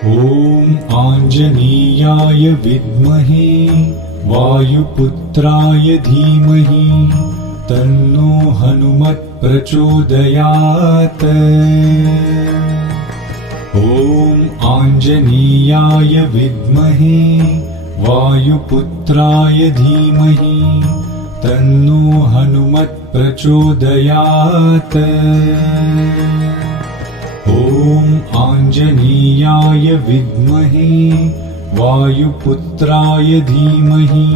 ॐ आञ्जनेयाय विद्महे वायुपुत्राय धीमहि तन्नो हनुमत् प्रचोदयात्। ॐ आञ्जनेयाय विद्महे वायुपुत्राय धीमहि तन्नो हनुमत् प्रचोदयात्। ॐ आञ्जनेयाय विद्महे वायुपुत्राय धीमहि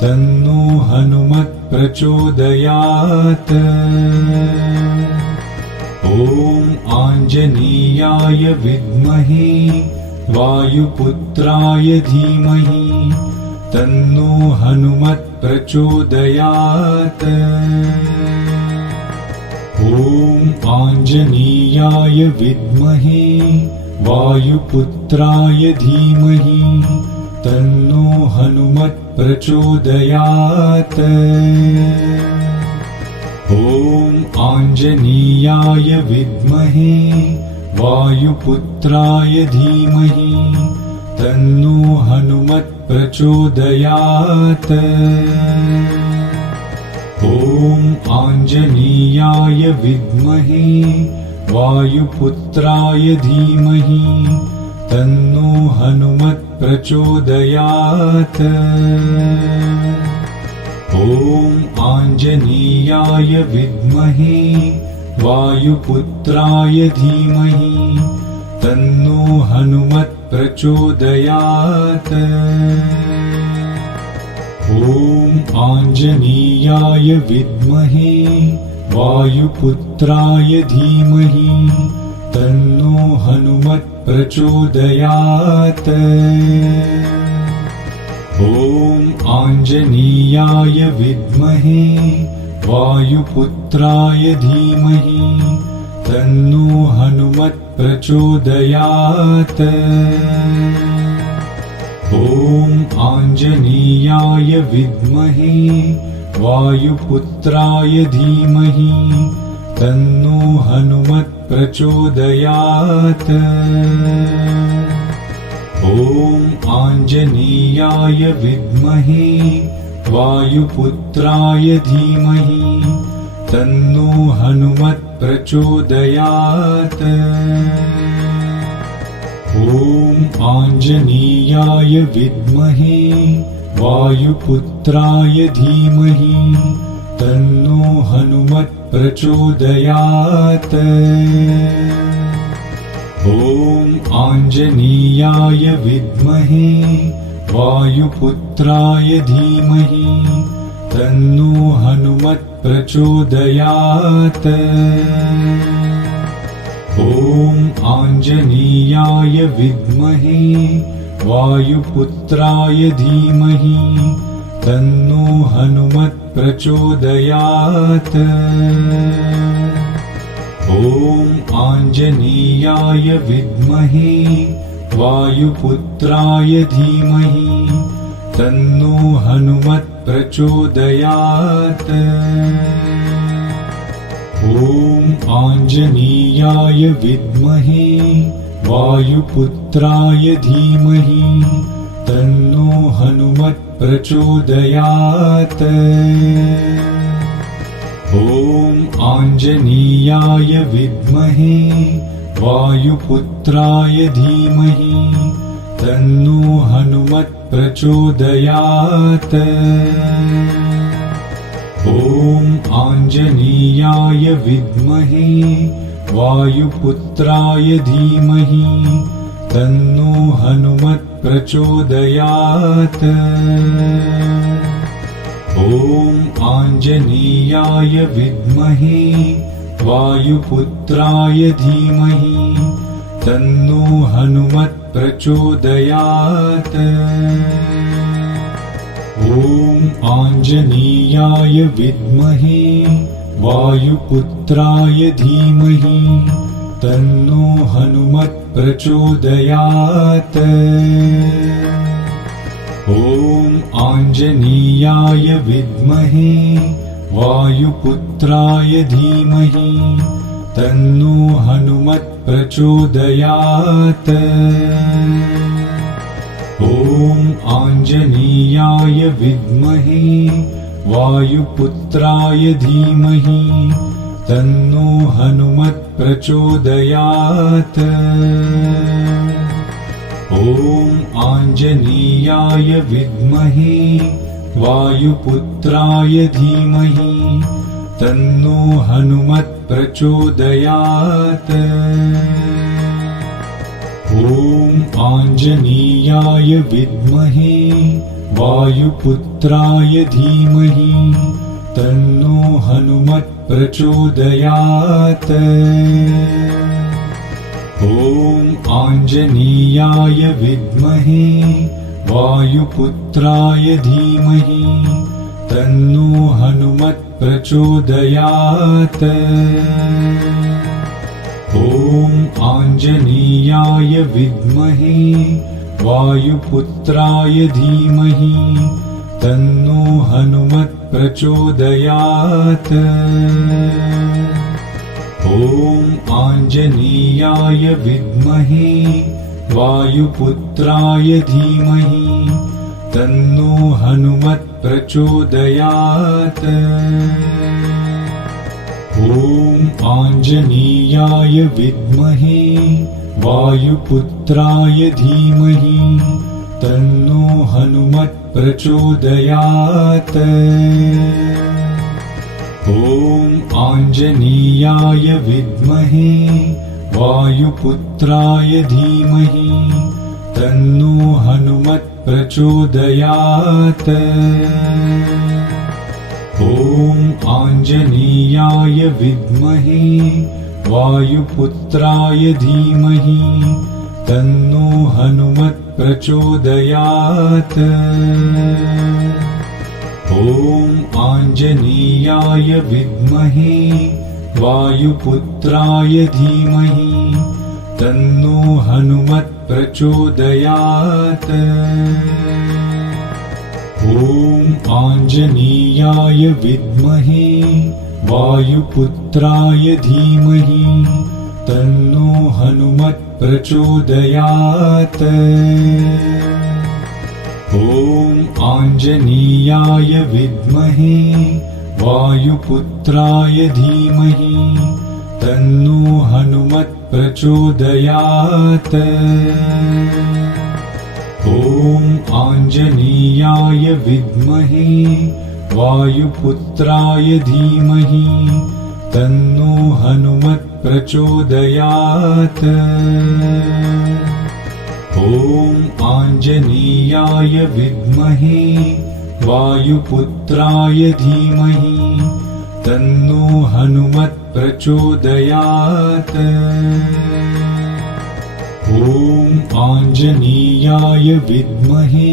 तन्नो हनुमत् प्रचोदयात्। ॐ आञ्जनेयाय विद्महे वायुपुत्राय धीमहि तन्नो हनुमत् प्रचोदयात्। ॐ आञ्जनेयाय विद्महे वायुपुत्राय धीमहि तन्नो हनुमत् प्रचोदयात्। ॐ आञ्जनेयाय विद्महे वायुपुत्राय धीमहि तन्नो हनुमत् प्रचोदयात्। ॐ आञ्जनेयाय विद्महे वायुपुत्राय धीमहि तन्नो हनुमत् प्रचोदयात्। ॐ आञ्जनेयाय विद्महे वायुपुत्राय धीमहि तन्नो हनुमत् प्रचोदयात्। ॐ आञ्जनेयाय विद्महे वायुपुत्राय धीमहि तन्नो हनुमत् प्रचोदयात्। ॐ आञ्जनेयाय विद्महे वायुपुत्राय धीमहि तन्नो हनुमत् प्रचोदयात्। ॐ आञ्जनेयाय विद्महे वायुपुत्राय धीमहि तन्नो हनुमत् प्रचोदयात्। ॐ आञ्जनेयाय विद्महे वायुपुत्राय धीमहि तन्नो हनुमत् प्रचोदयात्। ॐ आञ्जनेयाय विद्महे वायुपुत्राय धीमहि तन्नो हनुमत् प्रचोदयात्। ॐ आञ्जनेयाय विद्महे वायुपुत्राय धीमहि तन्नो हनुमत् प्रचोदयात्। ॐ आञ्जनेयाय विद्महे वायुपुत्राय धीमहि तन्नो हनुमत् प्रचोदयात्। ॐ आञ्जनेयाय विद्महे वायुपुत्राय धीमहि तन्नो हनुमत् प्रचोदयात्। ॐ आञ्जनेयाय विद्महे वायुपुत्राय धीमहि तन्नो हनुमत् प्रचोदयात्। ॐ आञ्जनेयाय विद्महे वायुपुत्राय धीमहि तन्नो हनुमत् प्रचोदयात्। ॐ आञ्जनेयाय विद्महे वायुपुत्राय धीमहि तन्नो हनुमत् प्रचोदयात्। ॐ आञ्जनेयाय विद्महे वायुपुत्राय धीमहि तन्नो हनुमत् प्रचोदयात्। ॐ आञ्जनेयाय विद्महे वायुपुत्राय धीमहि तन्नो हनुमत् प्रचोदयात्। ॐ आञ्जनेयाय विद्महे वायुपुत्राय धीमहि तन्नो हनुमत् प्रचोदयात्। ॐ आञ्जनेयाय विद्महे वायुपुत्राय धीमहि तन्नो हनुमत् प्रचोदयात्। ॐ आञ्जनेयाय विद्महे वायुपुत्राय धीमहि तन्नो हनुमत् प्रचोदयात्। ॐ आञ्जनेयाय विद्महे वायुपुत्राय धीमहि तन्नो हनुमत् प्रचोदयात्। ॐ आञ्जनेयाय विद्महे वायुपुत्राय धीमहि तन्नो हनुमत् प्रचोदयात्। ॐ आञ्जनेयाय विद्महे वायुपुत्राय धीमहि तन्नो हनुमत् प्रचोदयात्। ॐ आञ्जनेयाय विद्महे वायुपुत्राय धीमहि तन्नो हनुमत् प्रचोदयात्। ॐ आञ्जनेयाय विद्महे वायुपुत्राय धीमहि तन्नो हनुमत् प्रचोदयात्। ॐ आञ्जनेयाय विद्महे वायुपुत्राय धीमहि तन्नो हनुमत् प्रचोदयात्। ॐ आञ्जनेयाय विद्महे वायुपुत्राय धीमहि तन्नो हनुमत् प्रचोदयात्। ॐ आञ्जनेयाय विद्महे वायुपुत्राय धीमहि तन्नो हनुमत् प्रचोदयात्। ॐ आञ्जनेयाय विद्महे वायुपुत्राय धीमहि तन्नो हनुमत् प्रचोदयात्। ॐ आञ्जनेयाय विद्महे वायुपुत्राय धीमहि तन्नो हनुमत् प्रचोदयात्। ॐ आञ्जनेयाय विद्महे वायुपुत्राय धीमहि तन्नो हनुमत् प्रचोदयात्। ॐ आञ्जनेयाय विद्महे वायुपुत्राय धीमहि तन्नो हनुमत् प्रचोदयात्। ॐ आञ्जनेयाय विद्महे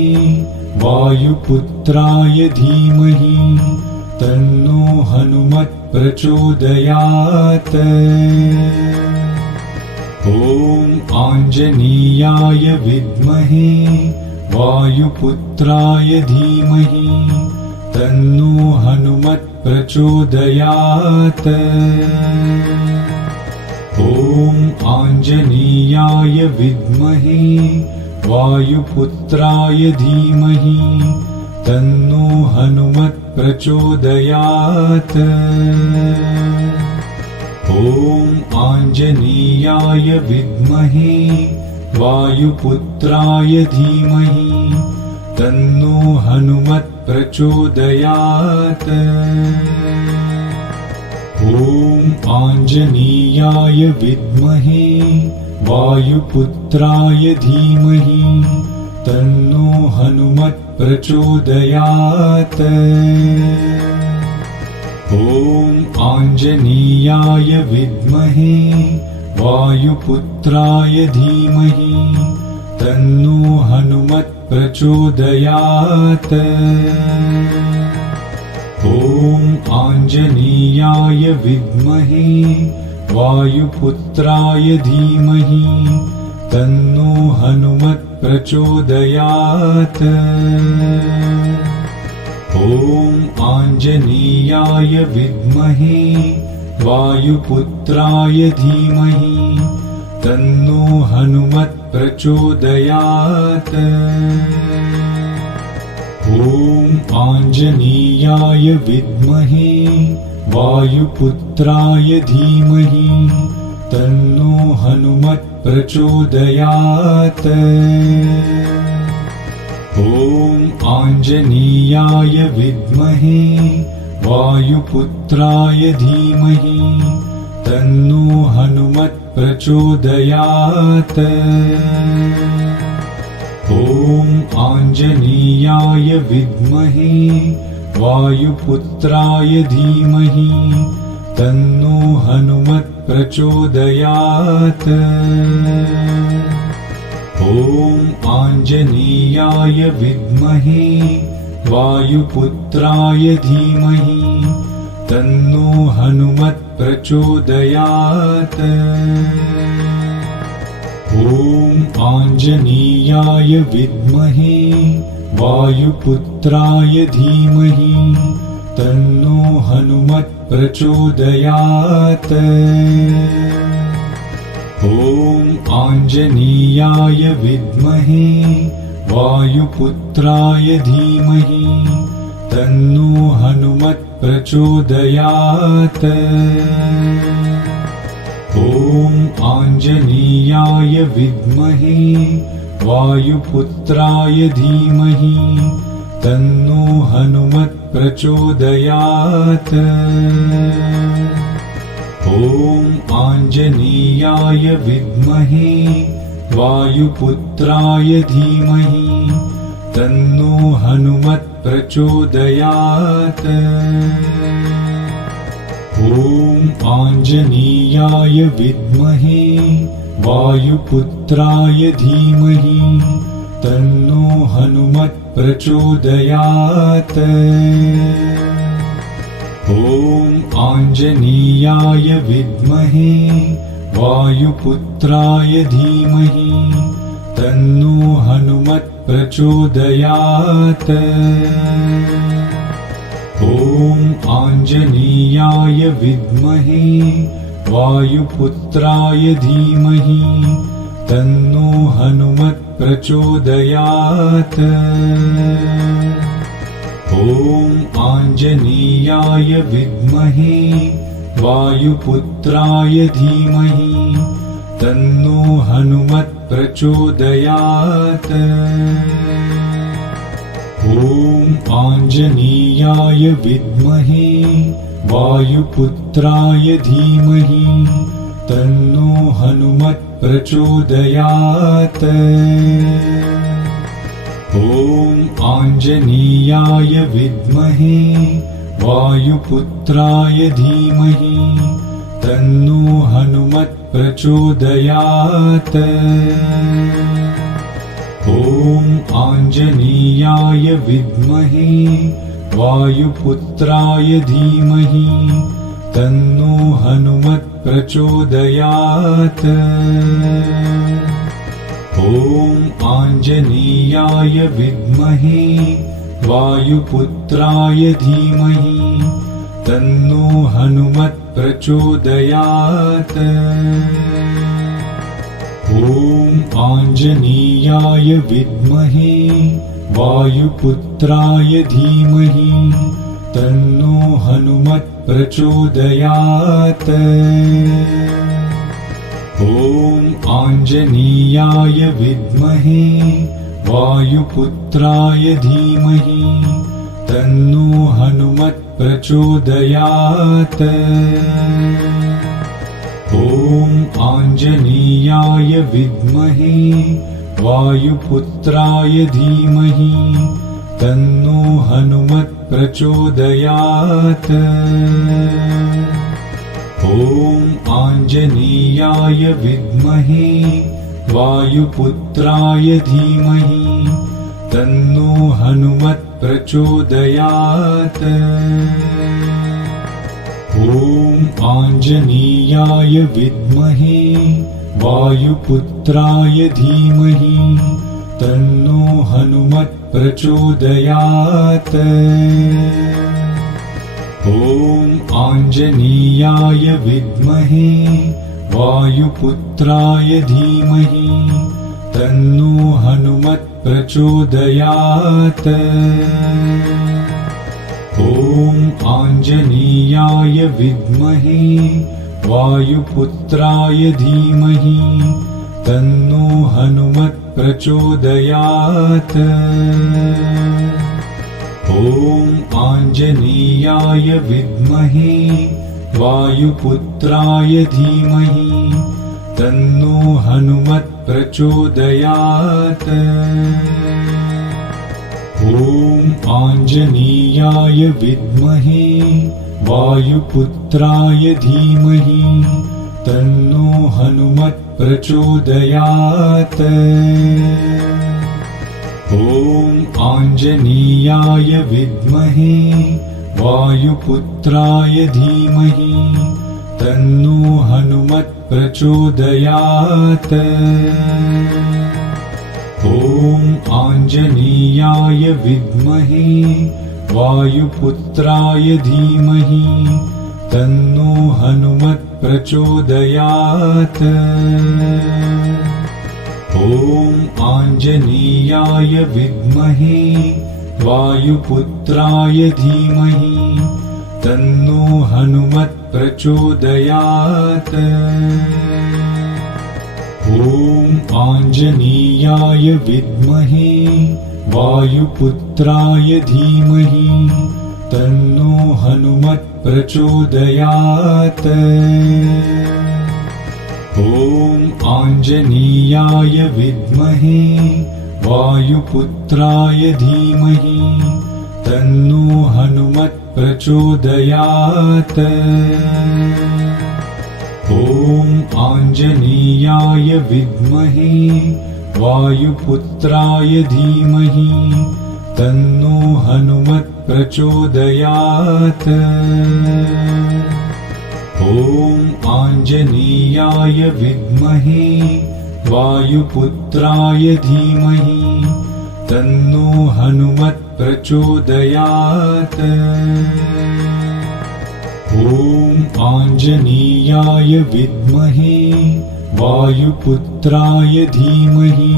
वायुपुत्राय धीमहि तन्नो हनुमत् प्रचोदयात्। ॐ आञ्जनेयाय विद्महे वायुपुत्राय धीमहि तन्नो हनुमत् प्रचोदयात्। ॐ आञ्जनेयाय विद्महे वायुपुत्राय धीमहि तन्नो हनुमत् प्रचोदयात्। ॐ आञ्जनेयाय विद्महे वायुपुत्राय धीमहि तन्नो हनुमत् प्रचोदयात्। ॐ आञ्जनेयाय विद्महे वायुपुत्राय धीमहि तन्नो हनुमत् प्रचोदयात्। ॐ आञ्जनेयाय विद्महे वायुपुत्राय धीमहि तन्नो हनुमत् प्रचोदयात्। ॐ आञ्जनेयाय विद्महे वायुपुत्राय धीमहि तन्नो हनुमत् प्रचोदयात्। ॐ आञ्जनेयाय विद्महे वायुपुत्राय धीमहि तन्नो हनुमत् प्रचोदयात्। ॐ आञ्जनेयाय विद्महे वायुपुत्राय धीमहि तन्नो हनुमत् प्रचोदयात्। ॐ आञ्जनेयाय विद्महे वायुपुत्राय धीमहि तन्नो हनुमत् प्रचोदयात्। ॐ आञ्जनेयाय विद्महे वायुपुत्राय धीमहि तन्नो हनुमत् प्रचोदयात्। ॐ आञ्जनेयाय विद्महे वायुपुत्राय धीमहि तन्नो हनुमत् प्रचोदयात्। ॐ आञ्जनेयाय विद्महे वायुपुत्राय धीमहि तन्नो हनुमत् प्रचोदयात्। ॐ आञ्जनेयाय विद्महे वायुपुत्राय धीमहि तन्नो हनुमत् प्रचोदयात्। ॐ आञ्जनेयाय विद्महे वायुपुत्राय धीमहि तन्नो हनुमत् प्रचोदयात्। ॐ आञ्जनेयाय विद्महे वायुपुत्राय धीमहि तन्नो हनुमत् प्रचोदयात्। ॐ आञ्जनेयाय विद्महे वायुपुत्राय धीमहि तन्नो हनुमत् प्रचोदयात्। ॐ आञ्जनेयाय विद्महे वायुपुत्राय धीमहि तन्नो हनुमत् प्रचोदयात्। ॐ आञ्जनेयाय विद्महे वायुपुत्राय धीमहि तन्नो हनुमत् प्रचोदयात्। ॐ आञ्जनेयाय विद्महे वायुपुत्राय धीमहि तन्नो हनुमत् प्रचोदयात्। ॐ आञ्जनेयाय विद्महे वायुपुत्राय धीमहि तन्नो हनुमत् प्रचोदयात्। ॐ आञ्जनेयाय विद्महे वायुपुत्राय धीमहि तन्नो हनुमत् प्रचोदयात्। ॐ आञ्जनेयाय विद्महे वायुपुत्राय धीमहि तन्नो हनुमत् प्रचोदयात्। ॐ आञ्जनेयाय विद्महे वायुपुत्राय धीमहि तन्नो हनुमत् प्रचोदयात्। ॐ आञ्जनेयाय विद्महे वायुपुत्राय धीमहि तन्नो हनुमत् प्रचोदयात्। ॐ आञ्जनेयाय विद्महे वायुपुत्राय धीमहि तन्नो हनुमत् प्रचोदयात्। ॐ आञ्जनेयाय विद्महे वायुपुत्राय धीमहि तन्नो हनुमत् प्रचोदयात्। ॐ आञ्जनेयाय विद्महे वायुपुत्राय धीमहि तन्नो हनुमत् प्रचोदयात्। ॐ आञ्जनेयाय विद्महे वायुपुत्राय धीमहि तन्नो हनुमत् प्रचोदयात्। ॐ ॐ आञ्जनेयाय विद्महे वायुपुत्राय धीमहि तन्नो हनुमत् प्रचोदयात्। ॐ आञ्जनेयाय विद्महे वायुपुत्राय धीमहि तन्नो हनुमत् प्रचोदयात्। ॐ आञ्जनेयाय विद्महे वायुपुत्राय धीमहि तन्नो हनुमत् प्रचोदयात्। ॐ आञ्जनेयाय विद्महे वायुपुत्राय धीमहि तन्नो हनुमत् प्रचोदयात्। ॐ आञ्जनेयाय विद्महे वायुपुत्राय धीमहि तन्नो हनुमत् प्रचोदयात्। ॐ आञ्जनेयाय विद्महे वायुपुत्राय धीमहि तन्नो हनुमत् प्रचोदयात्। ॐ आञ्जनेयाय विद्महे वायुपुत्राय धीमहि तन्नो हनुमत् प्रचोदयात्। ॐ आञ्जनेयाय विद्महे वायुपुत्राय धीमहि तन्नो हनुमत् प्रचोदयात्। ॐ आञ्जनेयाय विद्महे वायुपुत्राय धीमहि तन्नो हनुमत् प्रचोदयात्। ॐ आञ्जनेयाय विद्महे वायुपुत्राय धीमहि तन्नो हनुमत् प्रचोदयात्। ॐ आञ्जनेयाय विद्महे वायुपुत्राय धीमहि तन्नो हनुमत् प्रचोदयात्। ॐ आञ्जनेयाय विद्महे वायुपुत्राय धीमहि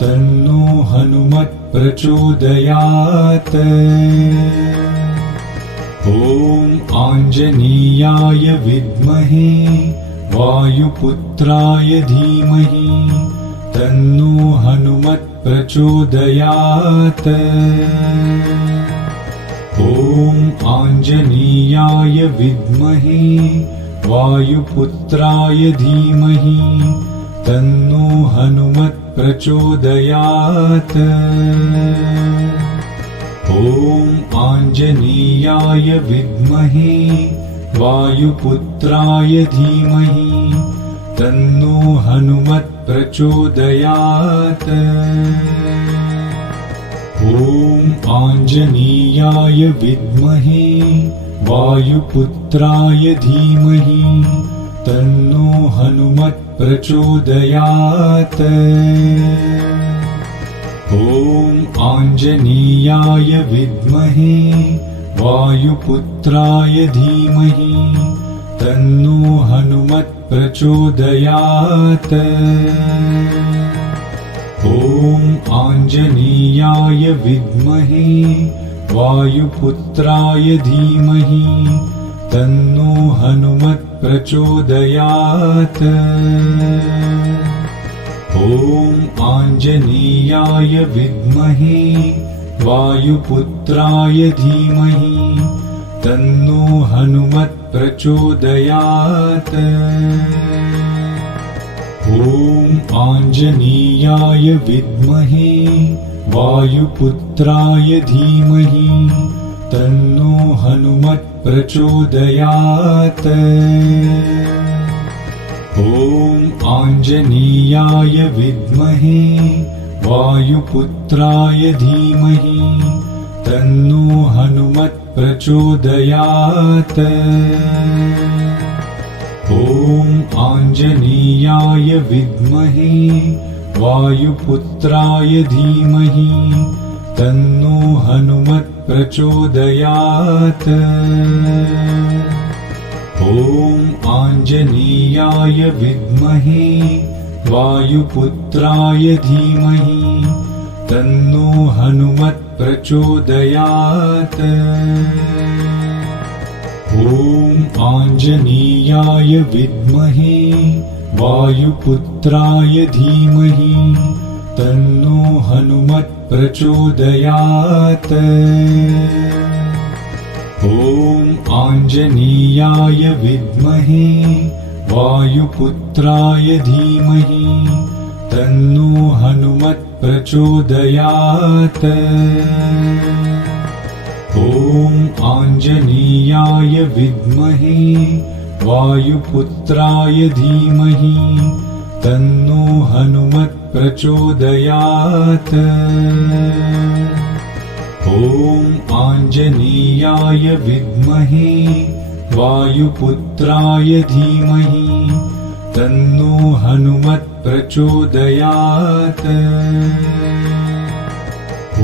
तन्नो हनुमत् प्रचोदयात्। ॐ आञ्जनेयाय विद्महे वायुपुत्राय धीमहि तन्नो हनुमत् प्रचोदयात्। ॐ आञ्जनेयाय विद्महे वायुपुत्राय धीमहि तन्नो हनुमत् प्रचोदयात्। ॐ आञ्जनेयाय विद्महे वायुपुत्राय धीमहि तन्नो हनुमत् प्रचोदयात्। ॐ आञ्जनेयाय विद्महे वायुपुत्राय धीमहि तन्नो हनुमत् प्रचोदयात्। ॐ आञ्जनेयाय विद्महे वायुपुत्राय धीमहि तन्नो हनुमत् प्रचोदयात्। ॐ आञ्जनेयाय विद्महे वायुपुत्राय धीमहि तन्नो हनुमत् प्रचोदयात्। ॐ आञ्जनेयाय विद्महे वायुपुत्राय धीमहि तन्नो हनुमत् प्रचोदयात्। ॐ आञ्जनेयाय विद्महे वायुपुत्राय धीमहि तन्नो हनुमत् प्रचोदयात्। ॐ आञ्जनेयाय विद्महे वायुपुत्राय धीमहि तन्नो हनुमत् प्रचोदयात्। ॐ आञ्जनेयाय विद्महे वायुपुत्राय धीमहि तन्नो हनुमत् प्रचोदयात्। ॐ आञ्जनेयाय विद्महे वायुपुत्राय धीमहि तन्नो हनुमत् प्रचोदयात्। ॐ आञ्जनेयाय विद्महे वायुपुत्राय धीमहि तन्नो हनुमत् प्रचोदयात्। ॐ आञ्जनेयाय विद्महे वायुपुत्राय धीमहि तन्नो हनुमत् प्रचोदयात्। ॐ आञ्जनेयाय विद्महे वायुपुत्राय धीमहि तन्नो हनुमत् प्रचोदयात्। ॐ आञ्जनेयाय विद्महे वायुपुत्राय धीमहि तन्नो हनुमत् प्रचोदयात्।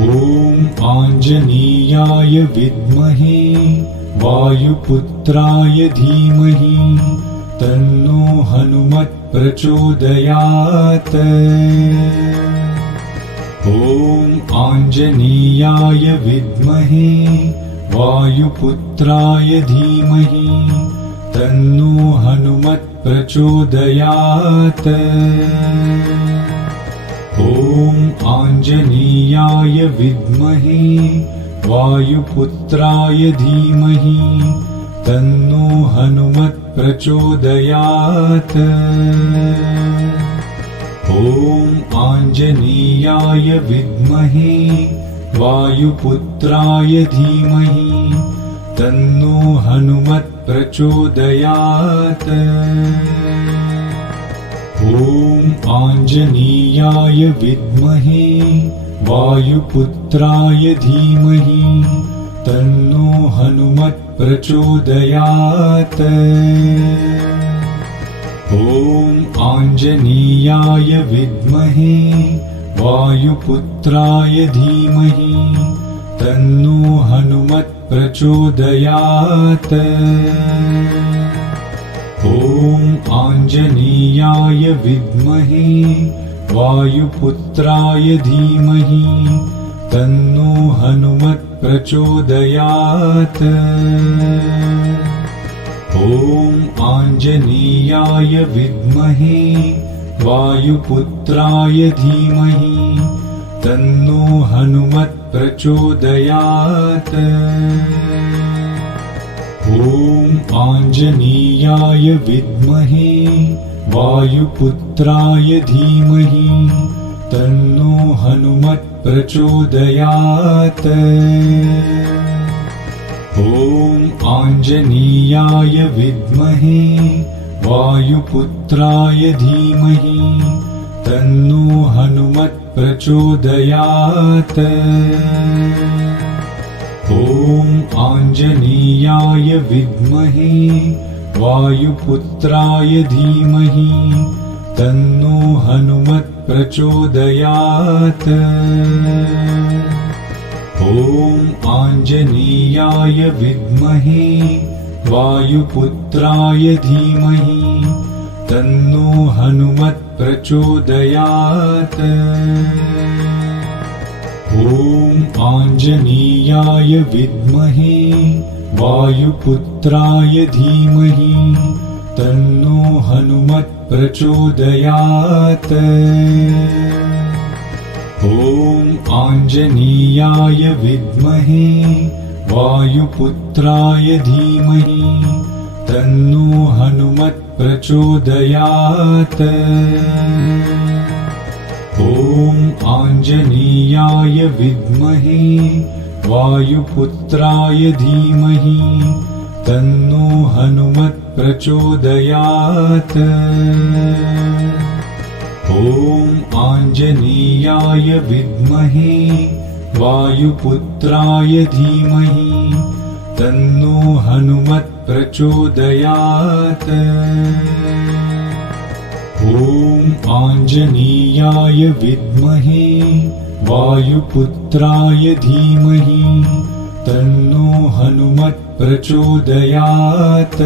ॐ आञ्जनेयाय विद्महे वायुपुत्राय धीमहि तन्नो हनुमत् प्रचोदयात्। ॐ आञ्जनेयाय विद्महे वायुपुत्राय धीमहि तन्नो हनुमत् प्रचोदयात्। ॐ आञ्जनेयाय विद्महे वायुपुत्राय धीमहि तन्नो हनुमत् प्रचोदयात्। ॐ आञ्जनेयाय विद्महे वायुपुत्राय धीमहि तन्नो हनुमत् प्रचोदयात्। ॐ आञ्जनेयाय विद्महे वायुपुत्राय धीमहि तन्नो हनुमत् प्रचोदयात्। ॐ आञ्जनेयाय विद्महे वायुपुत्राय धीमहि तन्नो हनुमत् प्रचोदयात्। ॐ आञ्जनेयाय विद्महे वायुपुत्राय धीमहि तन्नो हनुमत् प्रचोदयात्। ॐ आञ्जनेयाय विद्महे वायुपुत्राय धीमहि तन्नो हनुमत् प्रचोदयात्। ॐ आञ्जनेयाय विद्महे वायुपुत्राय धीमहि तन्नो हनुमत् प्रचोदयात्। ॐ आञ्जनेयाय विद्महे वायुपुत्राय धीमहि तन्नो हनुमत् प्रचोदयात्। ॐ आञ्जनेयाय विद्महे वायुपुत्राय धीमहि तन्नो हनुमत् प्रचोदयात्। ॐ आञ्जनेयाय विद्महे वायुपुत्राय धीमहि तन्नो हनुमत् प्रचोदयात्। ॐ आञ्जनेयाय विद्महे वायुपुत्राय धीमहि तन्नो हनुमत् प्रचोदयात्। ॐ आञ्जनेयाय विद्महे वायुपुत्राय धीमहि तन्नो हनुमत् प्रचोदयात्। ॐ आञ्जनेयाय विद्महे वायुपुत्राय धीमहि तन्नो हनुमत् प्रचोदयात्। ॐ आञ्जनेयाय विद्महे वायुपुत्राय धीमहि तन्नो हनुमत् प्रचोदयात्। ॐ आञ्जनेयाय विद्महे वायुपुत्राय धीमहि तन्नो हनुमत् प्रचोदयात्।